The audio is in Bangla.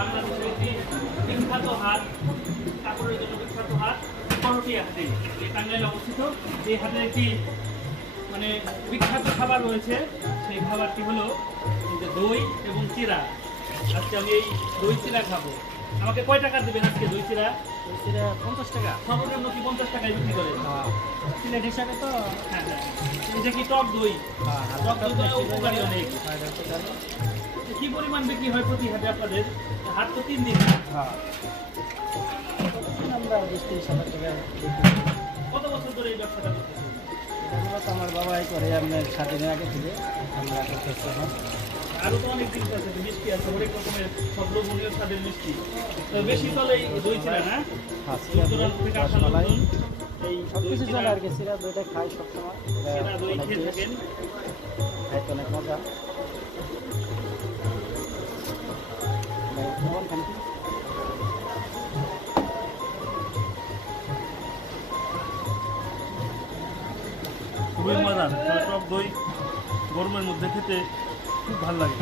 বাংলাদেশের একটি বিখ্যাত হাট, কাপড়ের জন্য বিখ্যাত হাট করটিয়া হাটে, টাঙ্গাইলে অবস্থিত। এই হাটের একটি মানে বিখ্যাত খাবার রয়েছে, সেই খাবারটি হলো যে দই এবং চিরা। আজকে আমি এই দই চিরা খাবো। আমাকে কয় টাকা দেবেন আজকে দই চিরা? দই চিরা 50 টাকা। সর্বনিম্ন কি 50 টাকায় বিক্রি করে? সিলেট হিসাবে তো হ্যাঁ হ্যাঁ। এটা কি টক দই? টক দই তো উপকারী অনেক। কি পরিমাণ বিক্রি হয় প্রতি হাটে আপনাদের? হাট তো 3 দিন। হ্যাঁ, আমরা 20-30 হাজার টাকা বিক্রি করি। কত বছর ধরে এই ব্যবসাটা করতেছেন? এগুলো তো আমার বাবাই করে, আপনার 7 দিন আগে থেকে আমরা করতেছি এখন। আরো তো অনেক জিনিস আছে, মিষ্টি আছে, অনেক রকমের সব লোভনীয় স্বাদের মিষ্টি। তো বেশি চলে এই দই চিরা না? হ্যাঁ, চিরা, দূর দূরান্ত থেকে আসা রসমালাই, লোকজন এই সব দই কিছু চিরা, চলে আর কি। চিরা দইটা খাই সবসময়, চিরা দই অনেক খেয়ে taste, থাকেন। খাইতে অনেক মজা। কেমন খান কি? খুবই মজা, টক দই গরমের মধ্যে খেতে খুব ভালো লাগে।